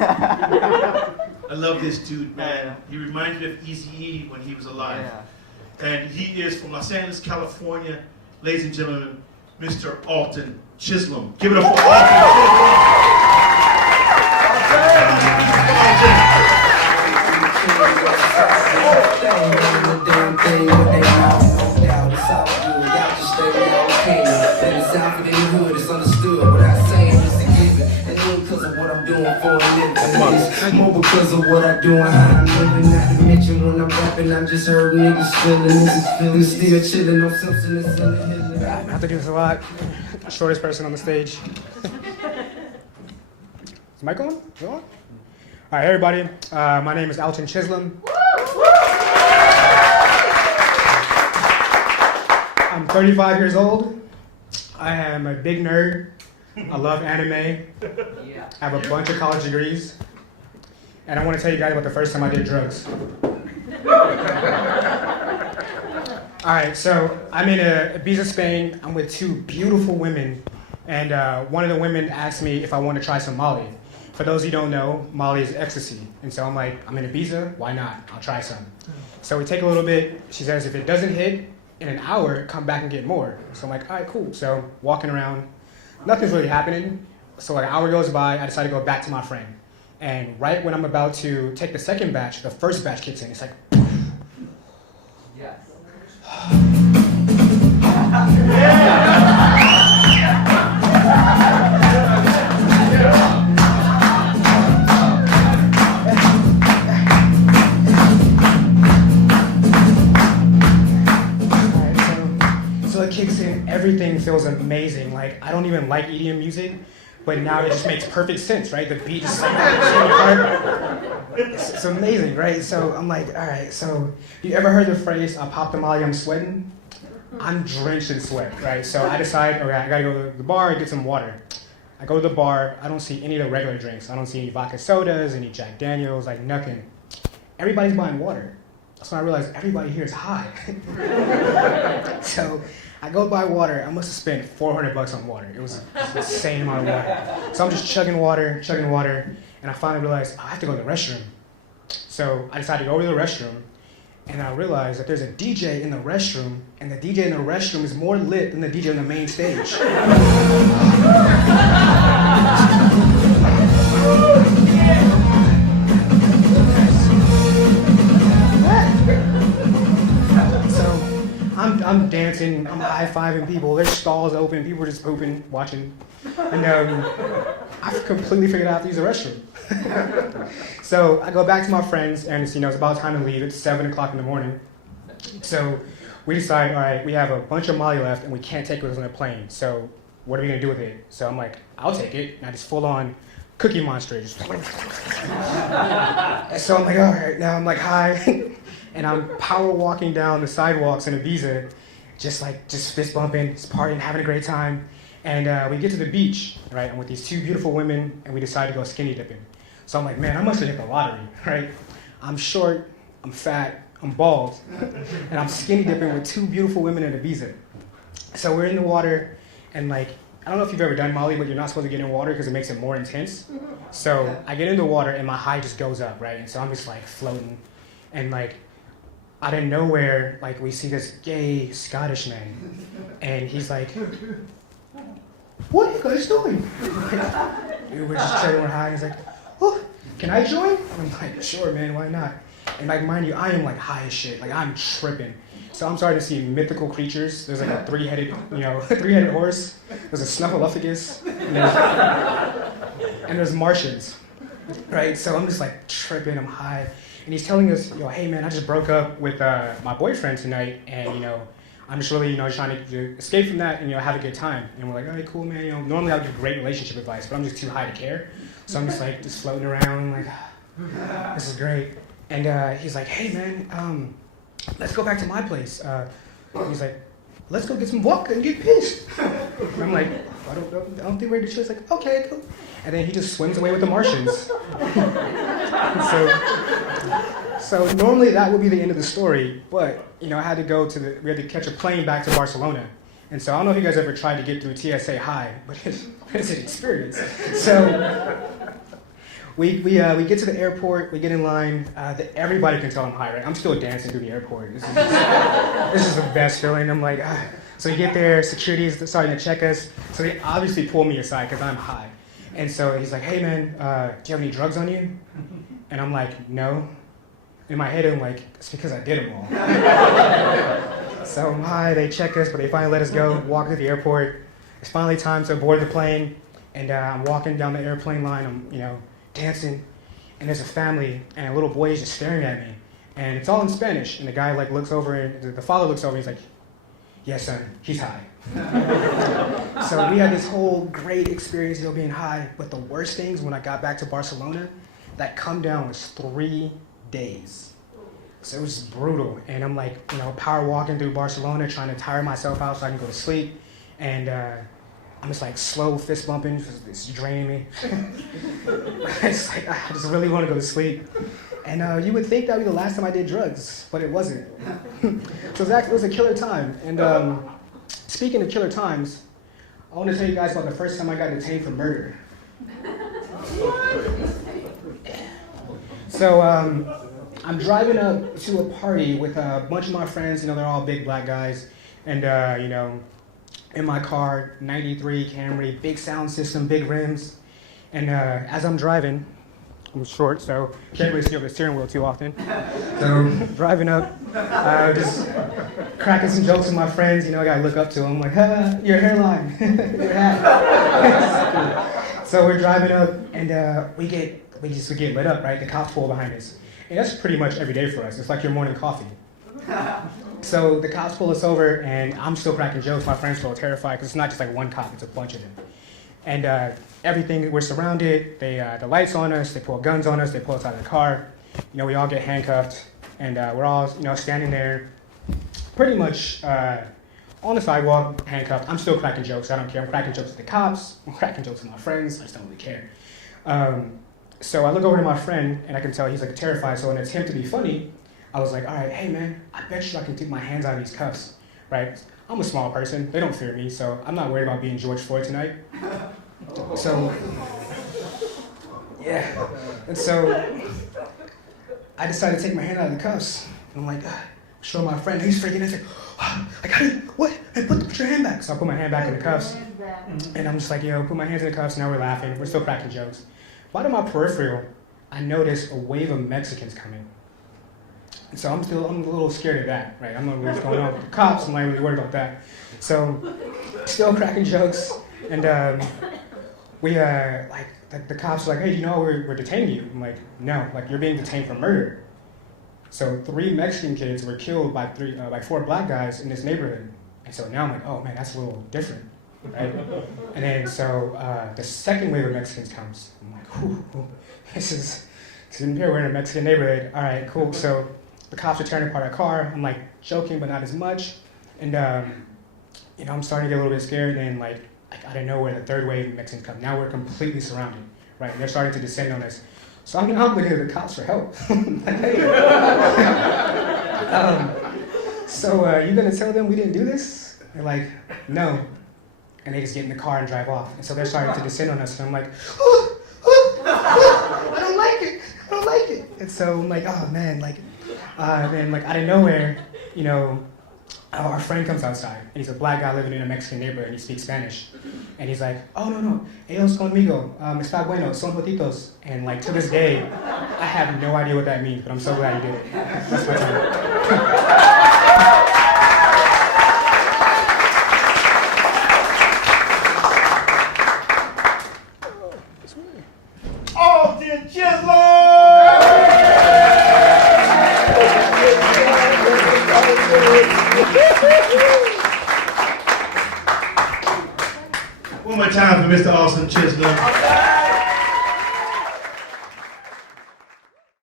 I love this dude, man. He reminds me of Eazy-E when he was alive. And he is from Los Angeles, California. Ladies and gentlemen, Mr. ALTON CHISLOM. Give it up for ALTON More because of what I do and how I'm living. Not to mention when I'm rapping, I'm just heard niggas feeling this is feeling. Still chilling on substance in the hill. I have to do this a lot. Shortest person on the stage. Is the mic on? Is it on? All right, everybody. My name is ALTON CHISLOM. I'm 35 years old. I am a big nerd. I love anime. I have a bunch of college degrees. And I want to tell you guys about the first time I did drugs. All right, so I'm in Ibiza, Spain. I'm with two beautiful women. And one of the women asked me if I want to try some Molly. For those who don't know, Molly is ecstasy. And so I'm like, I'm in Ibiza, why not? I'll try some. So we take a little bit. She says, if it doesn't hit in an hour, come back and get more. So I'm like, all right, cool. So walking around, nothing's really happening. So like an hour goes by, I decide to go back to my friend. And right when I'm about to take the second batch, the first batch kicks in. It's like, yes. So it kicks in, everything feels amazing. Like, I don't even like EDM music. But now it just makes perfect sense, right? The beat just like it's amazing, right? So I'm like, all right, so you ever heard the phrase, I popped the Molly, I'm sweating? I'm drenched in sweat, right? So I decide, okay, I gotta go to the bar and get some water. I go to the bar, I don't see any of the regular drinks. I don't see any vodka sodas, any Jack Daniels, like nothing. Everybody's buying water. That's when I realized everybody here is high. So I go buy water. I must have spent $400 on water. It was an insane amount of water. So I'm just chugging water, and I finally realized I have to go to the restroom. So I decided to go to the restroom, and I realized that there's a DJ in the restroom, and the DJ in the restroom is more lit than the DJ on the main stage. I'm dancing, I'm high-fiving people, there's stalls open, people are just pooping, watching. And I've completely figured out how to use the restroom. So I go back to my friends, and it's about time to leave. It's 7 o'clock in the morning. So we decide, all right, we have a bunch of Molly left, and we can't take it with us on the plane. So what are we gonna do with it? So I'm like, I'll take it. And I just full on Cookie Monster. So I'm like, all right, now I'm like high. And I'm power walking down the sidewalks in Ibiza, just fist bumping, just partying, having a great time. And we get to the beach, right? I'm with these two beautiful women, and we decide to go skinny dipping. So I'm like, man, I must have hit the lottery, right? I'm short, I'm fat, I'm bald, and I'm skinny dipping with two beautiful women in Ibiza. So we're in the water, and like, I don't know if you've ever done Molly, but you're not supposed to get in water because it makes it more intense. So I get in the water, and my high just goes up, right? And so I'm just like floating, and like, out of nowhere, like we see this gay Scottish man, and he's like, "What are you guys doing?" We're just chilling, we're high. He's like, "Oh, can I join?" I'm like, "Sure, man, why not?" And like, mind you, I am like high as shit. Like I'm tripping. So I'm starting to see mythical creatures. There's like a three-headed horse. There's a snuffleupagus, and there's Martians, right? So I'm just like tripping. I'm high. And he's telling us, hey man, I just broke up with my boyfriend tonight, and I'm just really, trying to escape from that and have a good time. And we're like, all right, cool, man. Normally I would give great relationship advice, but I'm just too high to care. So I'm just like, just floating around, like, this is great. And he's like, hey man, let's go back to my place. He's like, let's go get some vodka and get pissed. And I'm like, I don't think we're ready to chill. He's like, okay, cool. And then he just swims away with the Martians. So normally that would be the end of the story, but I had to we had to catch a plane back to Barcelona. And so I don't know if you guys ever tried to get through TSA high, but it's an experience. So we get to the airport, we get in line. Everybody can tell I'm high, right? I'm still dancing through the airport. This is the best feeling. I'm like, ah. So we get there, security is starting to check us. So they obviously pull me aside because I'm high. And so he's like, hey man, do you have any drugs on you? And I'm like, no. In my head, I'm like, it's because I did them all. So I'm high, they check us, but they finally let us go, walk to the airport. It's finally time to board the plane. And I'm walking down the airplane line, I'm, dancing. And there's a family, and a little boy is just staring at me. And it's all in Spanish. And the guy looks over, and the father looks over, and he's like, yes, son, he's high. So we had this whole great experience, being high. But the worst things when I got back to Barcelona, that come down was 3 days. So it was just brutal. And I'm like, power walking through Barcelona, trying to tire myself out so I can go to sleep. And I'm just like slow fist bumping because it's draining me. It's like, I just really want to go to sleep. And you would think that would be the last time I did drugs, but it wasn't. So it was a killer time. And speaking of killer times, I want to tell you guys about the first time I got detained for murder. So I'm driving up to a party with a bunch of my friends. They're all big black guys. And, in my car, 93 Camry, big sound system, big rims. And as I'm driving, I'm short, so can't really see over the steering wheel too often. So driving up, just cracking some jokes with my friends. I gotta look up to them, like, your hairline, your hat. So we're driving up, and we get lit up, right? The cops pull behind us. And that's pretty much every day for us. It's like your morning coffee. So the cops pull us over, and I'm still cracking jokes. My friends are all terrified because it's not just like one cop; it's a bunch of them. And everything, we're surrounded. The lights on us. They pull guns on us. They pull us out of the car. We all get handcuffed, and we're all standing there, pretty much on the sidewalk, handcuffed. I'm still cracking jokes. I don't care. I'm cracking jokes with the cops. I'm cracking jokes with my friends. I just don't really care. So I look over to my friend, and I can tell he's like terrified. So in an attempt to be funny, I was like, all right, hey man, I bet you I can take my hands out of these cuffs, right? I'm a small person, they don't fear me, so I'm not worried about being George Floyd tonight. So, yeah, and so I decided to take my hand out of the cuffs. And I'm like, show my friend, he's freaking out, he's like, I got it, what? Hey, put your hand back. So I put my hand back in the cuffs, and I'm just like, put my hands in the cuffs, now we're laughing, we're still cracking jokes. But in my peripheral, I noticed a wave of Mexicans coming. And so I'm a little scared of that, right? I'm not really what's going on with the cops. I'm not really worried about that. So, still cracking jokes, and the cops are like, hey, we're detaining you. I'm like, no, you're being detained for murder. So 3 Mexican kids were killed by 4 black guys in this neighborhood. And so now I'm like, oh man, that's a little different, right? And then so the second wave of Mexicans comes. I'm like, whew, this is in here. We're in a Mexican neighborhood. All right, cool. So the cops are tearing apart our car. I'm like joking, but not as much. And I'm starting to get a little bit scared. And like out of nowhere, the third wave of Mexicans come. Now we're completely surrounded, right? And they're starting to descend on us. So I'm looking at the cops for help. Like, hey. So you gonna tell them we didn't do this? They're like, no. And they just get in the car and drive off. And so they're starting to descend on us. And I'm like, I don't like it. And so I'm like, oh man, then out of nowhere, our friend comes outside, and he's a black guy living in a Mexican neighborhood, and he speaks Spanish. And he's like, oh no, ellos conmigo, está bueno, son potitos. And to this day, I have no idea what that means, but I'm so glad he did it. That's my time. ALTON CHISLOM! One more time for Mr. ALTON CHISLOM.